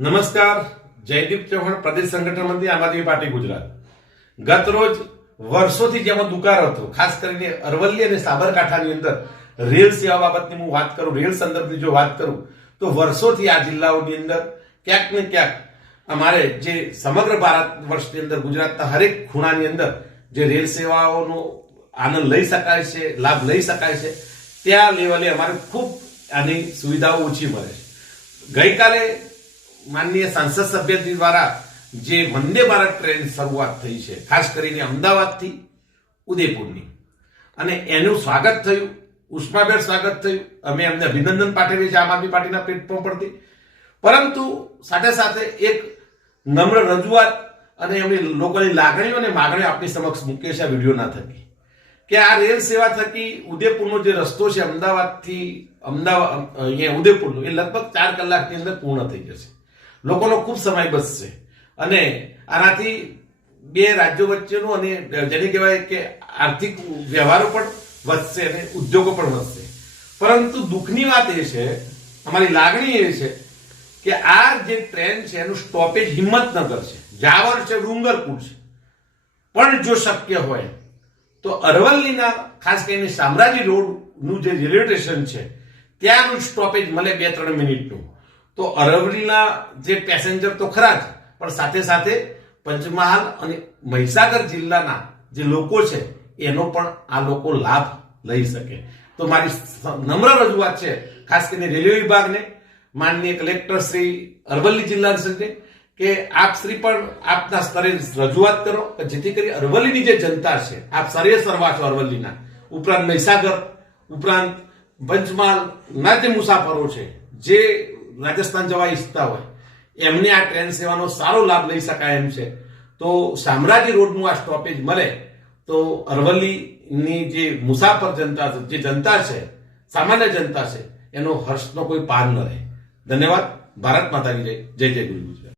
નમસ્કાર, જયદીપ ચૌહાણ, પ્રદેશ સંગઠન મંત્રી, આમ આદમી પાર્ટી ગુજરાત. ગત રોજ વર્ષોથી જેમાં દુકાળ હતો, ખાસ કરીને અરવલ્લી અને સાબરકાંઠાની અંદર રેલ સેવા બાબતની હું વાત કરું, રેલ સંદર્ભની જો વાત કરું તો વર્ષોથી આ જિલ્લાઓની અંદર ક્યાંક ને ક્યાંક અમારે જે સમગ્ર ભારત વર્ષની અંદર ગુજરાતના હરેક ખૂણાની અંદર જે રેલ સેવાઓનો આનંદ લઈ શકાય છે, લાભ લઈ શકાય છે, ત્યાં લેવલે અમારે ખૂબ આની સુવિધાઓ ઓછી મળે છે. ગઈકાલે માનનીય સાંસદ સભ્યશ્રી દ્વારા જે વંદે ભારત ટ્રેન શરૂઆત થઈ છે, ખાસ કરીને અમદાવાદથી ઉદયપુરની, અને એનું સ્વાગત થયું, ઉષ્માભેર સ્વાગત થયું. અમે એમને અભિનંદન પાઠવીએ છીએ આમ આદમી પાર્ટીના પ્લેટફોર્મ પરથી. પરંતુ સાથે સાથે એક નમ્ર રજૂઆત અને એમની લોકોની લાગણીઓ અને માગણીઓ આપની સમક્ષ મૂકીએ છીએ આ વિડીયોના થકી, કે આ રેલ સેવા થકી ઉદયપુરનો જે રસ્તો છે અમદાવાદથી અહીંયા ઉદયપુરનો, એ લગભગ 4 કલાકની અંદર પૂર્ણ થઈ જશે. લોકોનો ખૂબ સમય બચશે અને આનાથી બે રાજ્યો વચ્ચેનું અને જેને કહેવાય કે આર્થિક વ્યવહારો પણ વધશે અને ઉદ્યોગો પણ વધશે. પરંતુ દુઃખની વાત એ છે, અમારી લાગણી એ છે કે આ જે ટ્રેન છે એનું સ્ટોપેજ હિંમતનગર છે, જાવર છે, ડુંગરપુર છે, પણ જો શક્ય હોય તો અરવલ્લીના ખાસ કરીને શામળાજી રોડનું જે રેલવે સ્ટેશન છે ત્યાંનું સ્ટોપેજ મળે 2-3 મિનિટનું, તો અરવલ્લીના જે પેસેન્જર તો ખરા જ, પણ સાથે સાથે પંચમહાલ અને મહીસાગર જિલ્લાના જે લોકો છે એનો પણ આ લોકો લાભ લઈ શકે. તો મારી નમ્ર રજૂઆત છે ખાસ કરીને રેલવે વિભાગને, માનનીય કલેક્ટર શ્રી અરવલ્લી જિલ્લા શ્રીને, કે આપ શ્રી પણ આપના સ્તરે રજૂઆત કરો કે જેથી કરી અરવલ્લીની જે જનતા છે, આપ સર્વે સર્વા છો અરવલ્લીના, ઉપરાંત મહીસાગર, ઉપરાંત પંચમહાલના જે મુસાફરો છે જે રાજસ્થાન જવા ઈચ્છતા હોય એમને આ ટ્રેન સેવાનો સારો લાભ લઈ શકાય એમ છે. તો શામળાજી રોડનું આ સ્ટોપેજ મળે તો અરવલ્લીની જે મુસાફર જનતા, જે જનતા છે, સામાન્ય જનતા છે, એનો હર્ષનો કોઈ પાર ન રહે. ધન્યવાદ. ભારત માતા કી જય. જય જય ગુરુ ગુજરાત.